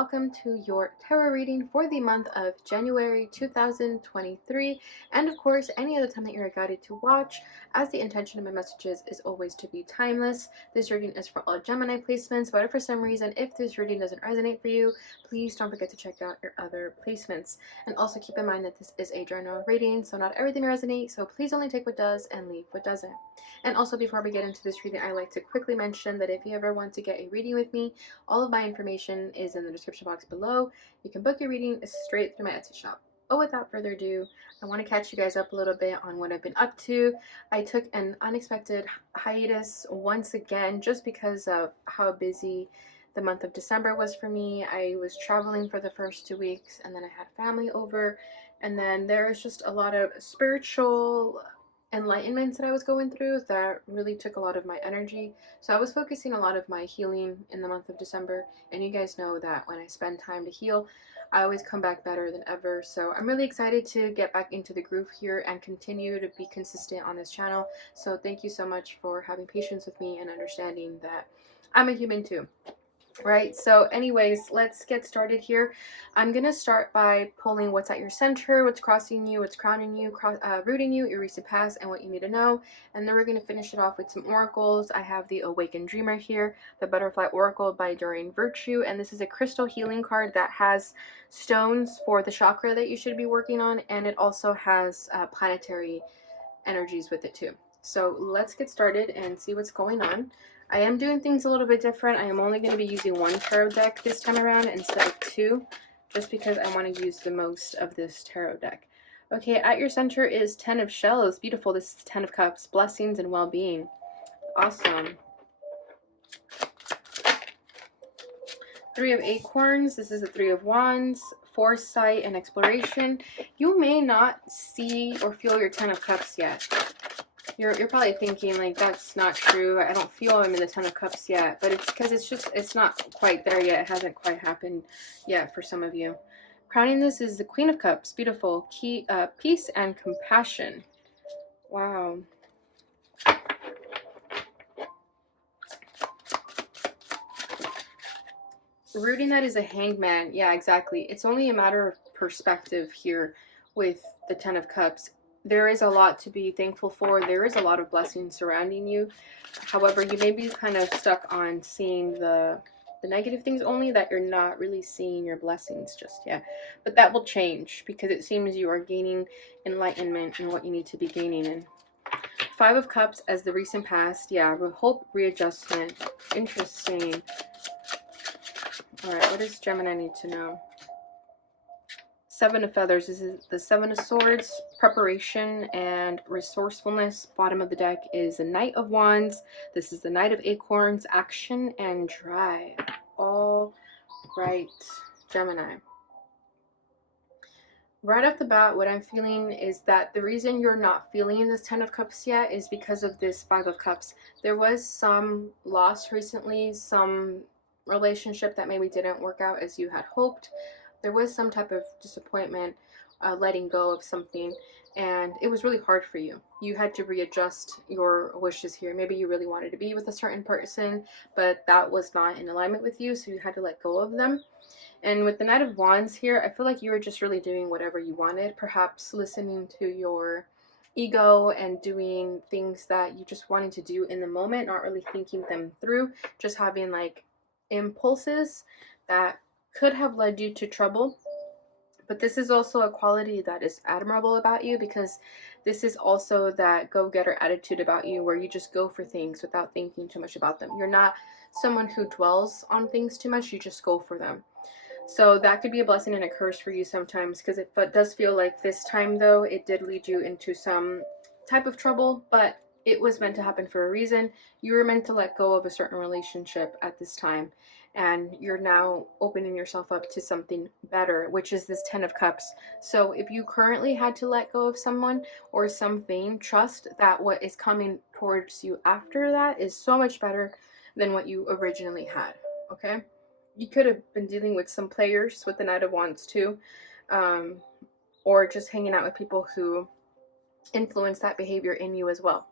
welcome to your tarot reading for the month of January 2023, and of course any other time that you're guided to watch, as the intention of my messages is always to be timeless. This reading is for all Gemini placements, but if for some reason if this reading doesn't resonate for you, please don't forget to check out your other placements. And also keep in mind that this is a general reading, so not everything resonates, so please only take what does and leave what doesn't. And also, before we get into this reading, I like to quickly mention that if you ever want to get a reading with me, all of my information is in the description box below. You can book your reading straight through my Etsy shop. But without further ado, I want to catch you guys up a little bit on what I've been up to. I took an unexpected hiatus once again just because of how busy the month of December was for me. I was traveling for the first 2 weeks, and then I had family over, and then there was just a lot of spiritual enlightenments that I was going through that really took a lot of my energy. So I was focusing a lot of my healing in the month of December, and you guys know that when I spend time to heal, I always come back better than ever. So I'm really excited to get back into the groove here and continue to be consistent on this channel. So thank you so much for having patience with me and understanding that I'm a human too. Right, so anyways, let's get started here. I'm gonna start by pulling what's at your center, what's crossing you, what's crowning you, rooting you, your recent past, and what you need to know. And then we're gonna finish it off with some oracles. I have the Awakened Dreamer here, the Butterfly Oracle by Doreen Virtue, and this is a crystal healing card that has stones for the chakra that you should be working on, and it also has planetary energies with it too. So let's get started and see what's going on. I am doing things a little bit different. I am only going to be using one tarot deck this time around instead of two, just because I want to use the most of this tarot deck. Okay, at your center is 10 of Shells. Beautiful. This is 10 of Cups. Blessings and well-being. Awesome. 3 of Acorns. This is the 3 of Wands. Foresight and exploration. You may not see or feel your 10 of Cups yet. You're probably thinking, like, that's not true. I don't feel I'm in the 10 of Cups yet. But it's because it's not quite there yet. It hasn't quite happened yet for some of you. Crowning this is the Queen of Cups. Beautiful. Peace and compassion. Wow. Rooting that is a Hanged Man. Yeah, exactly. It's only a matter of perspective here with the 10 of Cups. There is a lot to be thankful for. There is a lot of blessings surrounding you. However, you may be kind of stuck on seeing the negative things only, that you're not really seeing your blessings just yet. But that will change because it seems you are gaining enlightenment in what you need to be gaining in. 5 of Cups as the recent past. Yeah, hope, readjustment. Interesting. Alright, what does Gemini need to know? 7 of Feathers. This is the 7 of Swords, preparation and resourcefulness. Bottom of the deck is the Knight of Wands. This is the Knight of Acorns, action and drive. All right, Gemini. Right off the bat, what I'm feeling is that the reason you're not feeling this 10 of Cups yet is because of this 5 of Cups. There was some loss recently, some relationship that maybe didn't work out as you had hoped. There was some type of disappointment, letting go of something, and it was really hard for you. You had to readjust your wishes here. Maybe you really wanted to be with a certain person, but that was not in alignment with you, so you had to let go of them. And with the Knight of Wands here, I feel like you were just really doing whatever you wanted, perhaps listening to your ego and doing things that you just wanted to do in the moment, not really thinking them through, just having like impulses that could have led you to trouble. But this is also a quality that is admirable about you, because this is also that go-getter attitude about you where you just go for things without thinking too much about them. You're not someone who dwells on things too much. You just go for them. So that could be a blessing and a curse for you sometimes, because it does feel like this time, though, it did lead you into some type of trouble, but it was meant to happen for a reason. You were meant to let go of a certain relationship at this time, and you're now opening yourself up to something better, which is this 10 of Cups. So if you currently had to let go of someone or something, trust that what is coming towards you after that is so much better than what you originally had, okay? You could have been dealing with some players with the Knight of Wands too, or just hanging out with people who influence that behavior in you as well.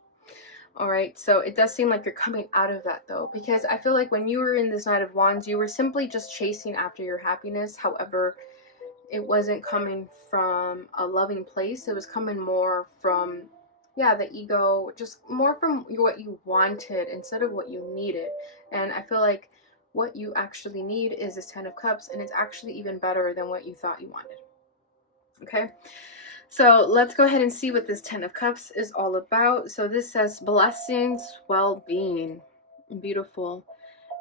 All right, so it does seem like you're coming out of that though, because I feel like when you were in this Knight of Wands, you were simply just chasing after your happiness. However, it wasn't coming from a loving place. It was coming more from, yeah, the ego, just more from what you wanted instead of what you needed. And I feel like what you actually need is this 10 of Cups, and it's actually even better than what you thought you wanted. Okay, so let's go ahead and see what this 10 of Cups is all about. So this says blessings, well-being, beautiful.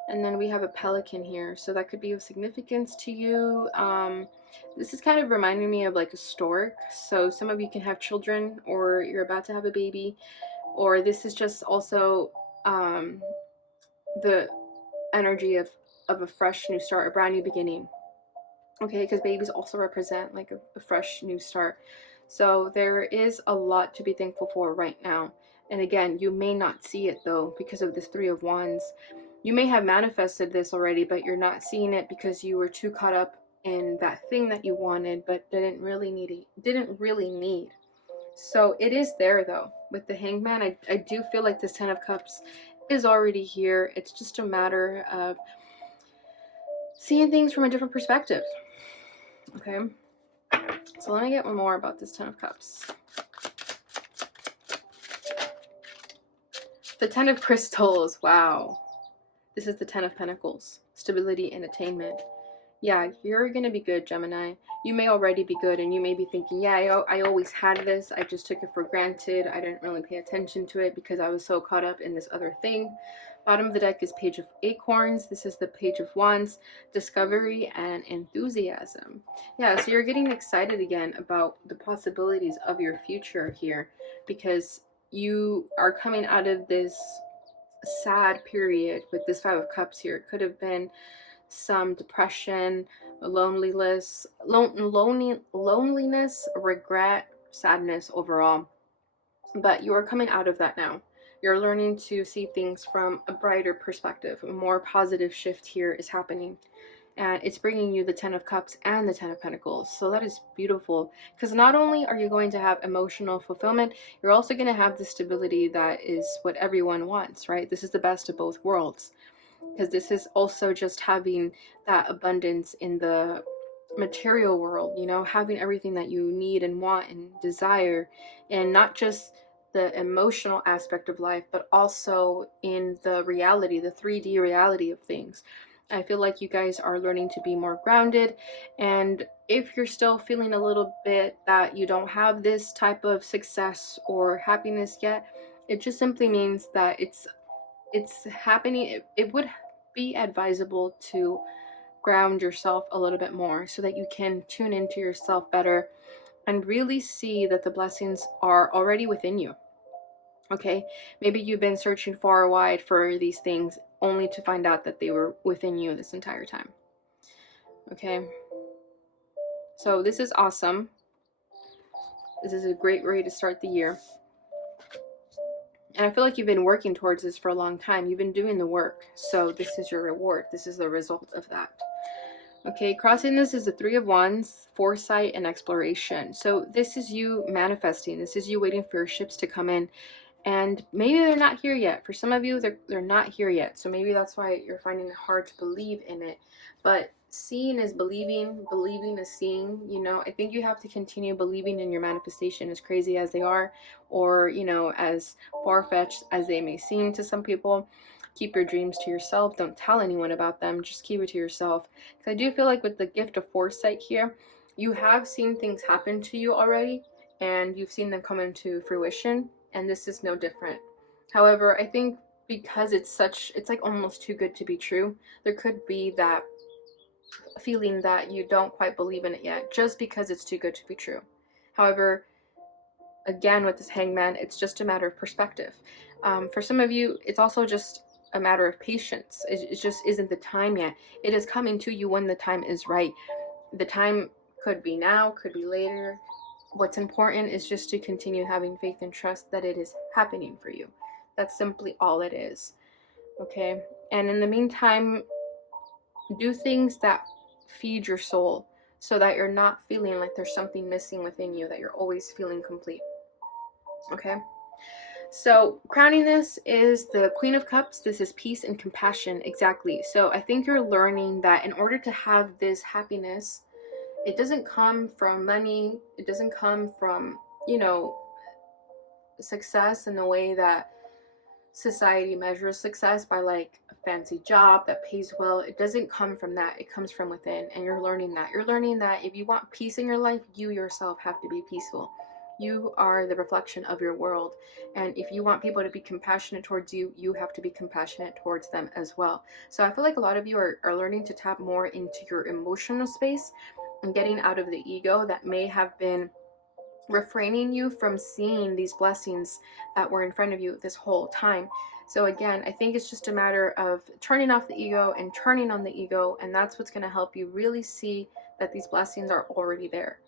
And then we have a pelican here, so that could be of significance to you. This is kind of reminding me of like a stork. So some of you can have children, or you're about to have a baby, or this is just also the energy of a fresh new start, a brand new beginning. Okay, because babies also represent like a fresh new start. So there is a lot to be thankful for right now. And again, you may not see it though because of this 3 of Wands. You may have manifested this already, but you're not seeing it because you were too caught up in that thing that you wanted but didn't really need. So it is there though. With the Hangman, I do feel like this 10 of Cups is already here. It's just a matter of seeing things from a different perspective. Okay, so let me get one more about this 10 of Cups. The 10 of Crystals, wow. This is the 10 of Pentacles, stability and attainment. Yeah, you're going to be good, Gemini. You may already be good, and you may be thinking, yeah, I always had this. I just took it for granted. I didn't really pay attention to it because I was so caught up in this other thing. Bottom of the deck is Page of Acorns. This is the Page of Wands, discovery and enthusiasm. Yeah, so you're getting excited again about the possibilities of your future here because you are coming out of this sad period with this 5 of Cups here. It could have been some depression, loneliness, regret, sadness overall. But you are coming out of that now. You're learning to see things from a brighter perspective. A more positive shift here is happening. And it's bringing you the 10 of Cups and the 10 of Pentacles. So that is beautiful. Because not only are you going to have emotional fulfillment, you're also going to have the stability that is what everyone wants, right? This is the best of both worlds. Because this is also just having that abundance in the material world, you know, having everything that you need and want and desire, and not just the emotional aspect of life, but also in the reality, the 3D reality of things. I feel like you guys are learning to be more grounded, and if you're still feeling a little bit that you don't have this type of success or happiness yet, it just simply means that it's happening. It would be advisable to ground yourself a little bit more so that you can tune into yourself better and really see that the blessings are already within you. Okay, maybe you've been searching far and wide for these things only to find out that they were within you this entire time. Okay, so this is awesome. This is a great way to start the year. And I feel like you've been working towards this for a long time. You've been doing the work. So this is your reward. This is the result of that. Okay, crossing this is the 3 of Wands, foresight and exploration. So this is you manifesting. This is you waiting for your ships to come in. And maybe they're not here yet. For some of you, they're not here yet. So maybe that's why you're finding it hard to believe in it. But seeing is believing. Believing is seeing. You know, I think you have to continue believing in your manifestation, as crazy as they are, or, you know, as far-fetched as they may seem to some people. Keep your dreams to yourself. Don't tell anyone about them. Just keep it to yourself. Because I do feel like with the gift of foresight here, you have seen things happen to you already, and you've seen them come into fruition. And this is no different. However, I think because it's like almost too good to be true, there could be that feeling that you don't quite believe in it yet, just because it's too good to be true. However, again, with this Hangman, it's just a matter of perspective. For some of you, it's also just a matter of patience. It just isn't the time yet. It is coming to you when the time is right. The time could be now, could be later. What's important is just to continue having faith and trust that it is happening for you. That's simply all it is. Okay? And in the meantime, do things that feed your soul so that you're not feeling like there's something missing within you, that you're always feeling complete. Okay? So crowning this is the Queen of Cups. This is peace and compassion. Exactly. So I think you're learning that in order to have this happiness, it doesn't come from money. It doesn't come from, success in the way that society measures success, by like a fancy job that pays well. It doesn't come from that. It comes from within. And you're learning that. You're learning that if you want peace in your life, you yourself have to be peaceful. You are the reflection of your world. And if you want people to be compassionate towards you, you have to be compassionate towards them as well. So I feel like a lot of you are learning to tap more into your emotional space and getting out of the ego that may have been refraining you from seeing these blessings that were in front of you this whole time. So again, I think it's just a matter of turning off the ego and turning on the ego, and that's what's going to help you really see that these blessings are already there.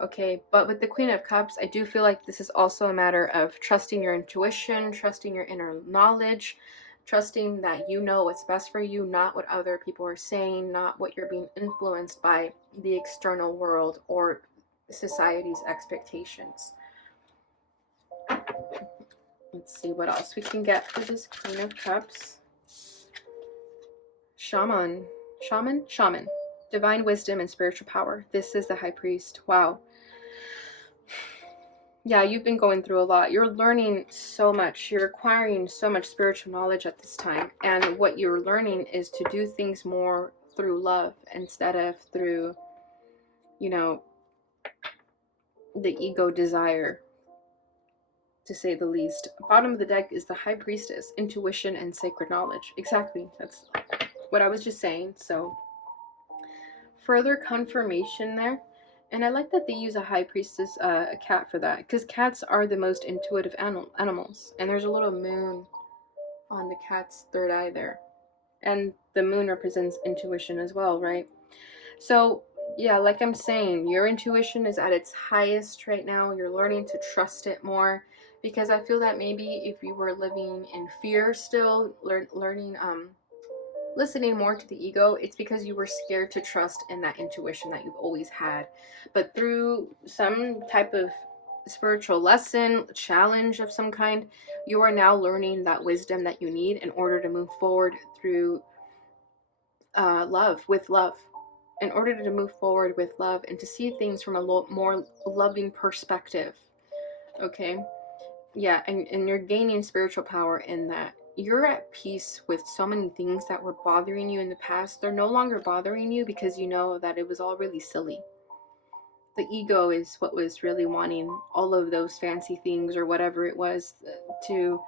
Okay, but with the Queen of Cups, I do feel like this is also a matter of trusting your intuition, trusting your inner knowledge, trusting that you know what's best for you, not what other people are saying, not what you're being influenced by the external world or society's expectations. Let's see what else we can get for this Queen of Cups. Shaman. Divine wisdom and spiritual power. This is the High Priest. Wow. Yeah, you've been going through a lot. You're learning so much. You're acquiring so much spiritual knowledge at this time. And what you're learning is to do things more through love instead of through, the ego desire, to say the least. Bottom of the deck is the High Priestess, intuition and sacred knowledge. Exactly. That's what I was just saying. So further confirmation there. And I like that they use a High Priestess, a cat, for that, because cats are the most intuitive animals. And there's a little moon on the cat's third eye there. And the moon represents intuition as well, right? So yeah, like I'm saying, your intuition is at its highest right now. You're learning to trust it more, because I feel that maybe if you were living in fear still, listening more to the ego, it's because you were scared to trust in that intuition that you've always had. But through some type of spiritual lesson, challenge of some kind, you are now learning that wisdom that you need in order to move forward through with love. In order to move forward with love and to see things from a more loving perspective. Okay? Yeah, and you're gaining spiritual power in that. You're at peace with so many things that were bothering you in the past. They're no longer bothering you because you know that it was all really silly. The ego is what was really wanting all of those fancy things or whatever it was to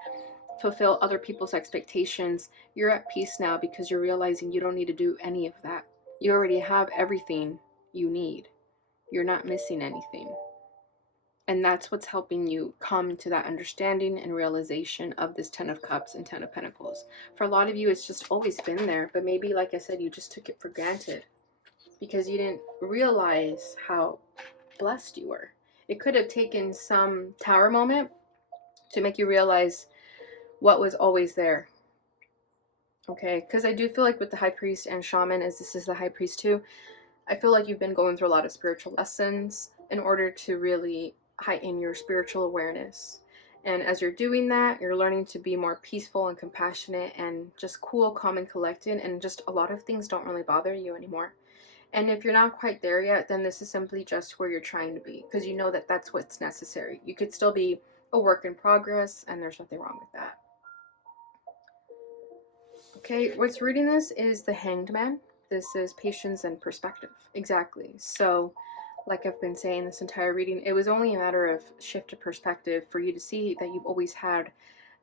fulfill other people's expectations. You're at peace now because you're realizing you don't need to do any of that. You already have everything you need. You're not missing anything. And that's what's helping you come to that understanding and realization of this Ten of Cups and Ten of Pentacles. For a lot of you, it's just always been there, but maybe, like I said, you just took it for granted because you didn't realize how blessed you were. It could have taken some tower moment to make you realize what was always there. Okay, because I do feel like with the High Priest and Shaman, as this is the High Priest too, I feel like you've been going through a lot of spiritual lessons in order to really heighten your spiritual awareness. And as you're doing that, you're learning to be more peaceful and compassionate and just cool, calm, and collected, and just a lot of things don't really bother you anymore. And if you're not quite there yet, then this is simply just where you're trying to be, because you know that that's what's necessary. You could still be a work in progress, and there's nothing wrong with that. Okay, what's reading this is the Hanged Man. This is patience and perspective. Exactly. So, like I've been saying this entire reading, it was only a matter of shift of perspective for you to see that you've always had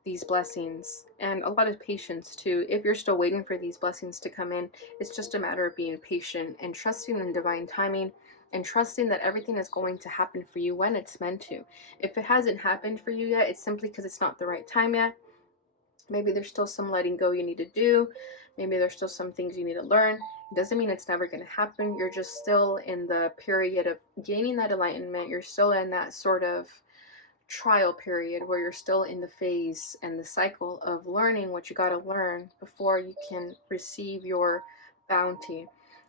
these blessings and a lot of patience too. If you're still waiting for these blessings to come in, it's just a matter of being patient and trusting in divine timing and trusting that everything is going to happen for you when it's meant to. If it hasn't happened for you yet, it's simply because it's not the right time yet. Maybe there's still some letting go you need to do. Maybe there's still some things you need to learn. It doesn't mean it's never going to happen. You're just still in the period of gaining that enlightenment. You're still in that sort of trial period where you're still in the phase and the cycle of learning what you got to learn before you can receive your bounty.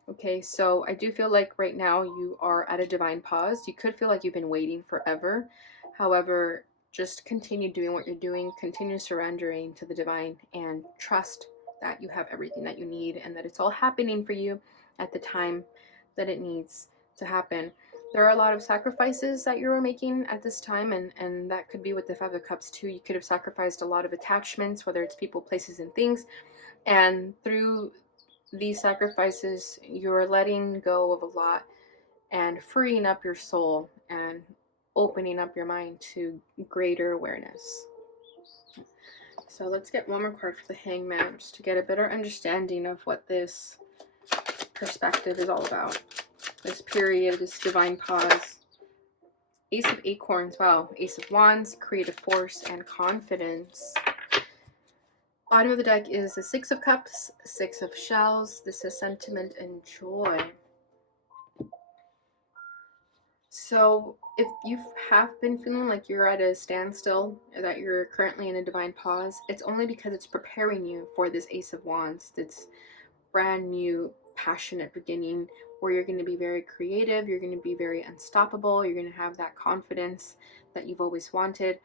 Okay, so I do feel like right now you are at a divine pause. You could feel like you've been waiting forever. However, just continue doing what you're doing, continue surrendering to the divine, and trust that you have everything that you need and that it's all happening for you at the time that it needs to happen. There are a lot of sacrifices that you're making at this time, and that could be with the Five of Cups too. You could have sacrificed a lot of attachments, whether it's people, places, and things, and through these sacrifices, you're letting go of a lot and freeing up your soul and opening up your mind to greater awareness. So let's get one more card for the Hangman, just to get a better understanding of what this perspective is all about. This period, this divine pause. Ace of Acorns, wow. Ace of Wands, creative force, and confidence. Bottom of the deck is the Six of Cups, Six of Shells. This is sentiment and joy. So if you have been feeling like you're at a standstill, or that you're currently in a divine pause, it's only because it's preparing you for this Ace of Wands, this brand new, passionate beginning where you're going to be very creative, you're going to be very unstoppable, you're going to have that confidence that you've always wanted.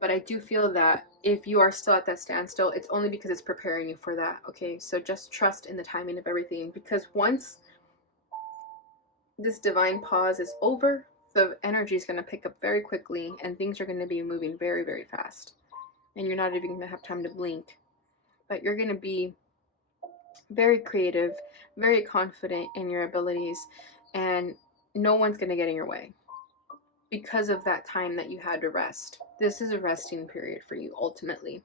But I do feel that if you are still at that standstill, it's only because it's preparing you for that, okay? So just trust in the timing of everything, because once this divine pause is over, the energy is going to pick up very quickly and things are going to be moving very, very fast. And you're not even going to have time to blink. But you're going to be very creative, very confident in your abilities, and no one's going to get in your way because of that time that you had to rest. This is a resting period for you, ultimately.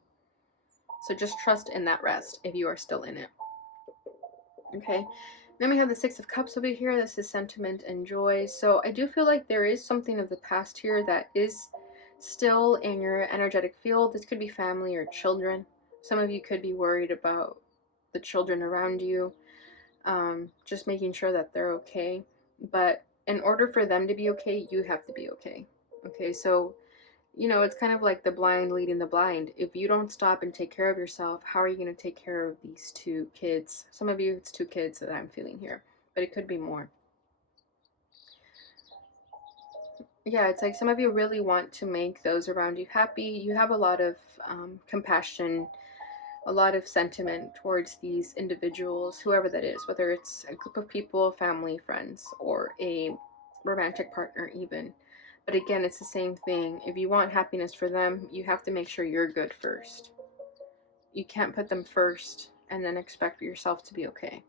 So just trust in that rest if you are still in it. Okay. Then we have the Six of Cups over here. This is sentiment and joy. So I do feel like there is something of the past here that is still in your energetic field. This could be family or children. Some of you could be worried about the children around you, just making sure that they're okay. But in order for them to be okay, you have to be okay. Okay, so you know, it's kind of like the blind leading the blind. If you don't stop and take care of yourself, how are you going to take care of these two kids? Some of you, it's two kids that I'm feeling here, but it could be more. Yeah, it's like some of you really want to make those around you happy. You have a lot of compassion, a lot of sentiment towards these individuals, whoever that is, whether it's a group of people, family, friends, or a romantic partner even. But again, it's the same thing. If you want happiness for them, you have to make sure you're good first. You can't put them first and then expect yourself to be okay.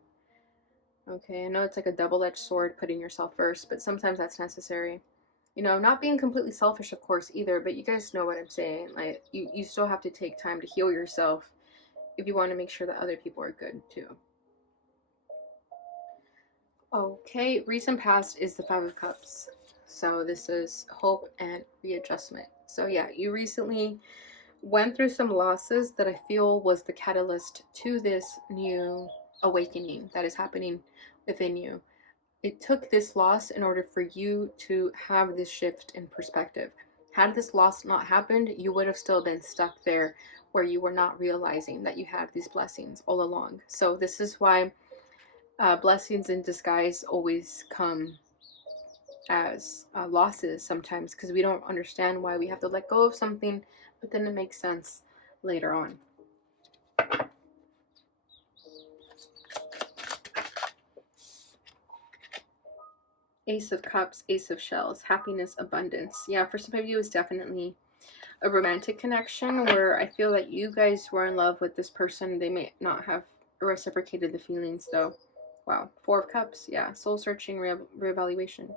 Okay, I know it's like a double-edged sword putting yourself first, but sometimes that's necessary. You know, not being completely selfish, of course, either, but you guys know what I'm saying. Like, you still have to take time to heal yourself if you want to make sure that other people are good too. Okay, recent past is the Five of Cups. So this is hope and readjustment. So yeah, you recently went through some losses that I feel was the catalyst to this new awakening that is happening within you. It took this loss in order for you to have this shift in perspective. Had this loss not happened, you would have still been stuck there where you were not realizing that you have these blessings all along. So this is why blessings in disguise always come as losses sometimes, because we don't understand why we have to let go of something, but then it makes sense later on. Ace of Cups, Ace of Shells, happiness, abundance. Yeah, for some of you, it's definitely a romantic connection where I feel that you guys were in love with this person. They may not have reciprocated the feelings, though. Wow, Four of Cups. Yeah, soul searching, reevaluation.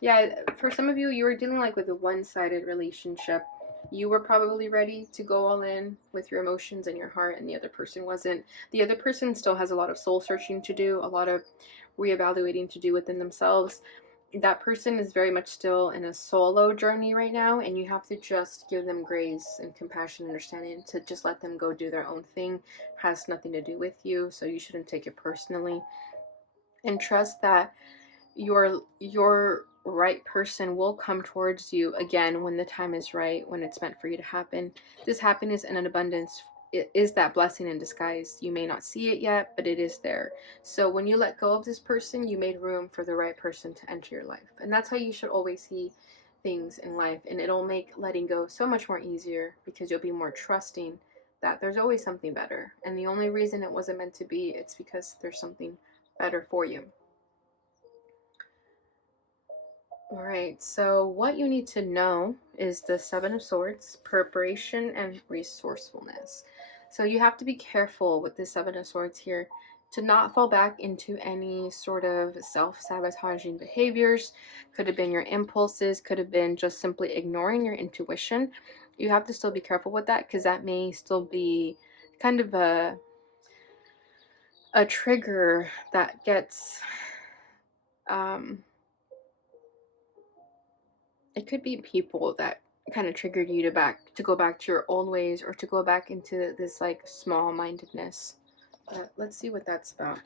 Yeah, for some of you, you were dealing like with a one-sided relationship. You were probably ready to go all in with your emotions and your heart, and the other person wasn't. The other person still has a lot of soul searching to do, a lot of reevaluating to do within themselves. That person is very much still in a solo journey right now, and you have to just give them grace and compassion and understanding to just let them go do their own thing. It has nothing to do with you, so you shouldn't take it personally. And trust that your right person will come towards you again when the time is right, when it's meant for you to happen. This happiness and an abundance, it is that blessing in disguise. You may not see it yet, but it is there. So when you let go of this person, you made room for the right person to enter your life. And that's how you should always see things in life, and it'll make letting go so much more easier because you'll be more trusting that there's always something better. And the only reason it wasn't meant to be, it's because there's something better for you. All right, so what you need to know is the Seven of Swords, preparation and resourcefulness. So you have to be careful with the Seven of Swords here to not fall back into any sort of self-sabotaging behaviors. Could have been your impulses, could have been just simply ignoring your intuition. You have to still be careful with that because that may still be kind of a trigger that gets it could be people that kind of triggered you to go back to your old ways, or to go back into this like small-mindedness. But let's see what that's about.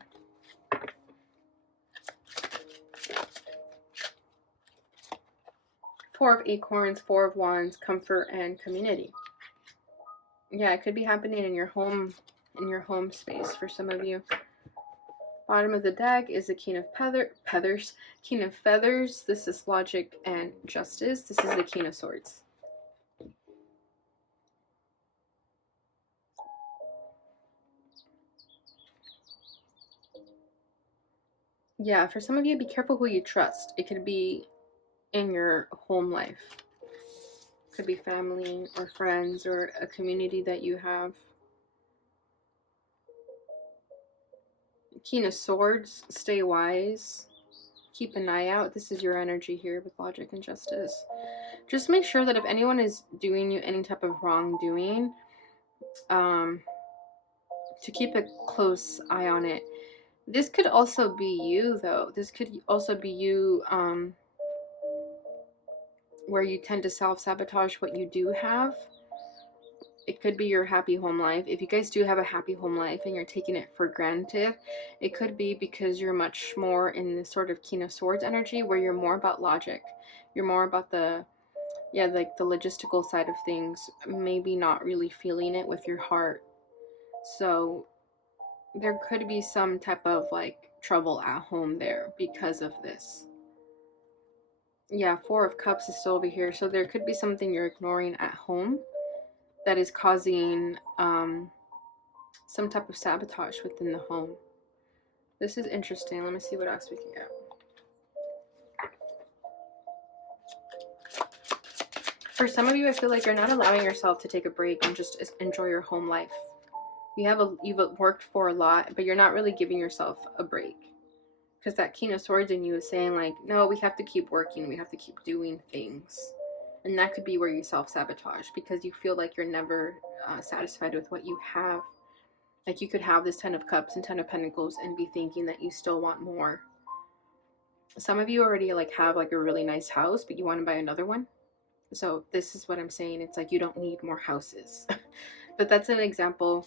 Four of Acorns, Four of Wands, comfort and community. Yeah, it could be happening in your home space for some of you. Bottom of the deck is the King of King of Feathers. This is logic and justice. This is the King of Swords. Yeah, for some of you, be careful who you trust. It could be in your home life. It could be family or friends or a community that you have. King of Swords, stay wise. Keep an eye out. This is your energy here with logic and justice. Just make sure that if anyone is doing you any type of wrongdoing, to keep a close eye on it. This could also be you, though. This could also be you, where you tend to self-sabotage what you do have. It could be your happy home life. If you guys do have a happy home life and you're taking it for granted, it could be because you're much more in this sort of King of Swords energy, where you're more about logic. You're more about the logistical side of things, maybe not really feeling it with your heart. So there could be some type of like trouble at home there because of this. Yeah, Four of Cups is still over here. So there could be something you're ignoring at home that is causing some type of sabotage within the home. This is interesting. Let me see what else we can get. For some of you, I feel like you're not allowing yourself to take a break and just enjoy your home life. You've worked for a lot, but you're not really giving yourself a break. Because that King of Swords in you is saying like, no, we have to keep working. We have to keep doing things. And that could be where you self-sabotage because you feel like you're never satisfied with what you have. Like you could have this Ten of Cups and Ten of Pentacles and be thinking that you still want more. Some of you already like have like a really nice house, but you want to buy another one. So this is what I'm saying. It's like you don't need more houses. But that's an example.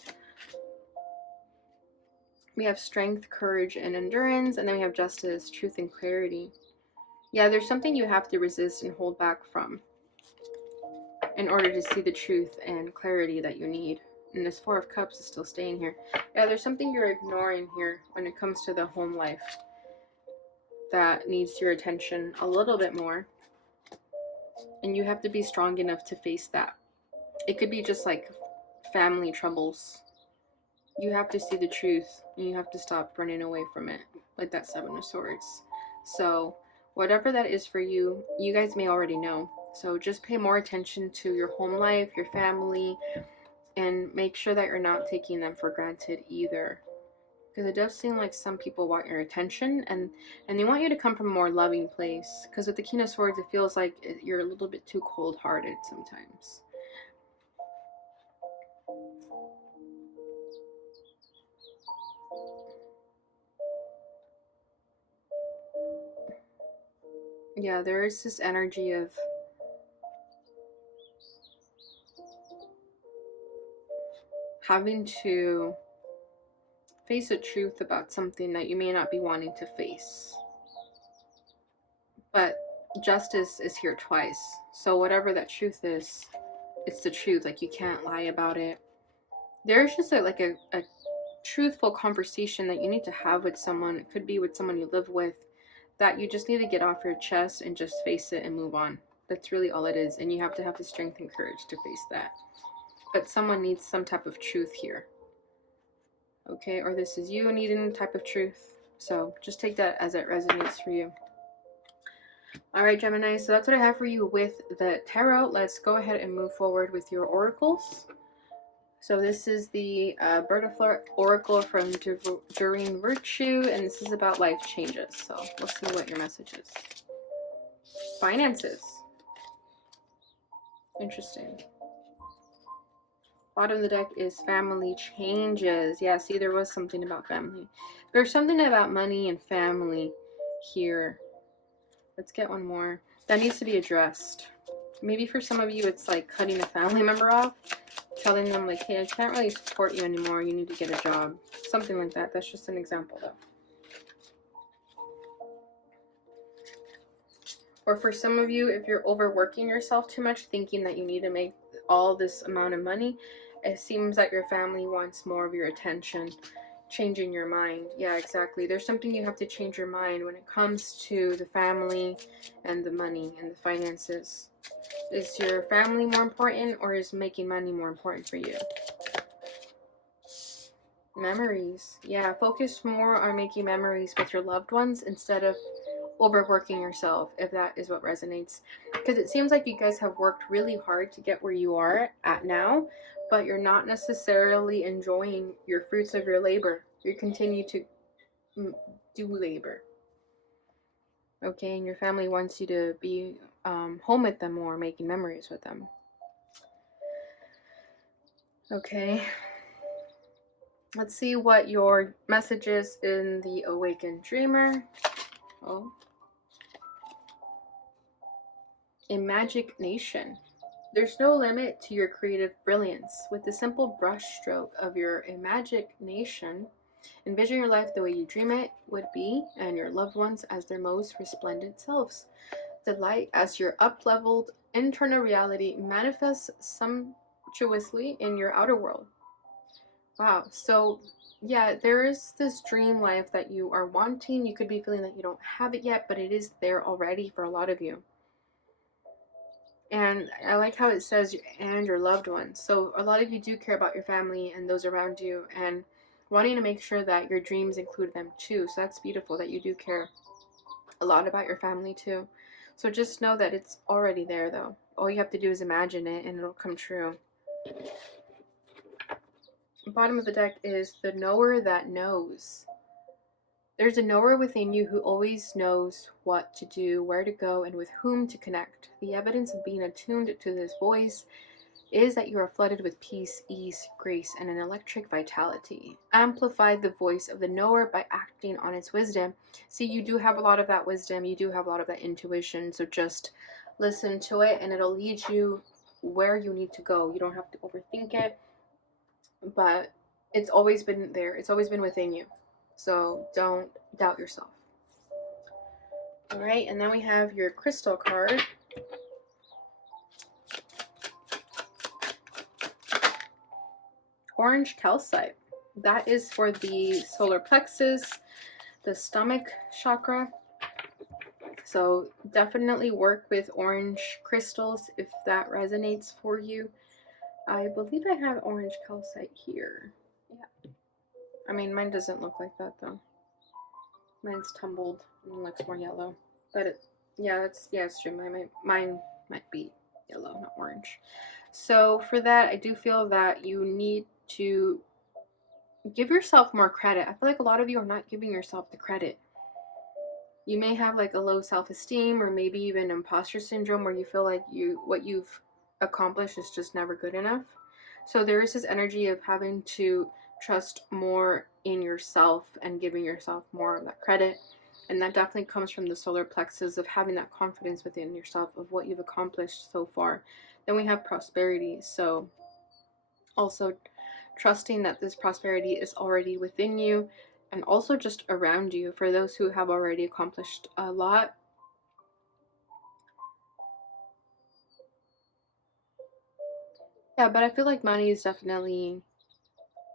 We have strength, courage, and endurance. And then we have justice, truth, and clarity. Yeah, there's something you have to resist and hold back from in order to see the truth and clarity that you need. And this Four of Cups is still staying here. Yeah, there's something you're ignoring here when it comes to the home life that needs your attention a little bit more. And you have to be strong enough to face that. It could be just like family troubles. You have to see the truth and you have to stop running away from it, like that Seven of Swords. So whatever that is for you, you guys may already know. So just pay more attention to your home life, your family, and make sure that you're not taking them for granted either. Because it does seem like some people want your attention and they want you to come from a more loving place. Because with the King of Swords, it feels like you're a little bit too cold-hearted sometimes. Yeah, there is this energy of having to face a truth about something that you may not be wanting to face. But justice is here twice. So whatever that truth is, it's the truth. Like you can't lie about it. There's just a truthful conversation that you need to have with someone. It could be with someone you live with, that you just need to get off your chest and just face it and move on. That's really all it is. And you have to have the strength and courage to face that. But someone needs some type of truth here. Okay, or this is you needing type of truth. So just take that as it resonates for you. All right, Gemini, so that's what I have for you with the tarot. Let's go ahead and move forward with your oracles. So this is the Bird of Fleur Oracle from Doreen Virtue, and this is about life changes. So we'll see what your message is. Finances. Interesting. Bottom of the deck is family changes. Yeah, see, there was something about family. There's something about money and family here. Let's get one more. That needs to be addressed. Maybe for some of you, it's like cutting a family member off. Telling them like, hey, I can't really support you anymore. You need to get a job. Something like that. That's just an example though. Or for some of you, if you're overworking yourself too much, thinking that you need to make all this amount of money, it seems that your family wants more of your attention. Changing your mind. Yeah, exactly. There's something you have to change your mind when it comes to the family and the money and the finances. Is your family more important, or is making money more important for you? Memories. Yeah, focus more on making memories with your loved ones instead of overworking yourself, if that is what resonates. Because it seems like you guys have worked really hard to get where you are at now, but you're not necessarily enjoying your fruits of your labor. You continue to do labor. Okay, and your family wants you to be home with them more, making memories with them. Okay. Let's see what your message is in the Awakened Dreamer. Oh. Imagination. There's no limit to your creative brilliance. With the simple brushstroke of your imagination, envision your life the way you dream it would be, and your loved ones as their most resplendent selves. Delight as your up-leveled internal reality manifests sumptuously in your outer world. Wow. So, yeah, there is this dream life that you are wanting. You could be feeling that you don't have it yet, but it is there already for a lot of you. And I like how it says, and your loved ones. So a lot of you do care about your family and those around you, and wanting to make sure that your dreams include them too. So that's beautiful that you do care a lot about your family too. So just know that it's already there though. All you have to do is imagine it and it'll come true. Bottom of the deck is the knower that knows. There's a knower within you who always knows what to do, where to go, and with whom to connect. The evidence of being attuned to this voice is that you are flooded with peace, ease, grace, and an electric vitality. Amplify the voice of the knower by acting on its wisdom. See, you do have a lot of that wisdom. You do have a lot of that intuition. So just listen to it and it'll lead you where you need to go. You don't have to overthink it, but it's always been there. It's always been within you. So don't doubt yourself. All right, and then we have your crystal card. Orange calcite. That is for the solar plexus, the stomach chakra. So definitely work with orange crystals if that resonates for you. I believe I have orange calcite here. Yeah. I mean, mine doesn't look like that though. Mine's tumbled and looks more yellow. But it's true. Mine might be yellow, not orange. So for that, I do feel that you need to give yourself more credit. I feel like a lot of you are not giving yourself the credit. You may have like a low self-esteem or maybe even imposter syndrome where you feel like what you've accomplished is just never good enough. So there is this energy of having to trust more in yourself and giving yourself more of that credit. And that definitely comes from the solar plexus of having that confidence within yourself of what you've accomplished so far. Then we have prosperity. So also trusting that this prosperity is already within you and also just around you for those who have already accomplished a lot. Yeah, but I feel like money is definitely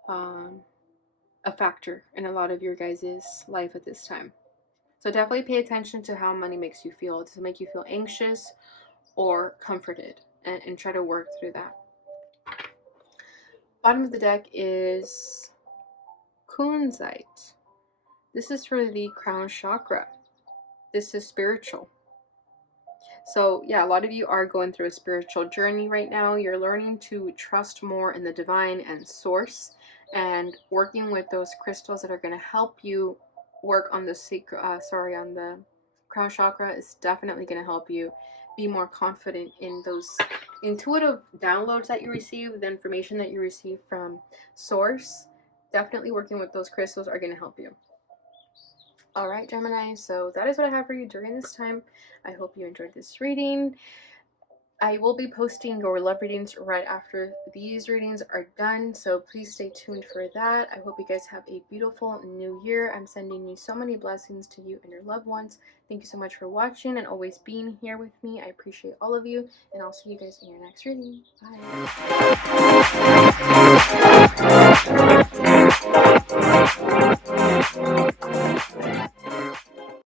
a factor in a lot of your guys' life at this time. So definitely pay attention to how money makes you feel. Does it make you feel anxious or comforted, and try to work through that. Bottom of the deck is kunzite. This is for the crown chakra. This is spiritual. So yeah, a lot of you are going through a spiritual journey right now. You're learning to trust more in the divine and source, and working with those crystals that are going to help you work on the on the crown chakra is definitely going to help you be more confident in those intuitive downloads that you receive, the information that you receive from source. Definitely working with those crystals are going to help you. Alright, Gemini, so that is what I have for you during this time. I hope you enjoyed this reading. I will be posting your love readings right after these readings are done, so please stay tuned for that. I hope you guys have a beautiful new year. I'm sending you so many blessings to you and your loved ones. Thank you so much for watching and always being here with me. I appreciate all of you, and I'll see you guys in your next reading. Bye.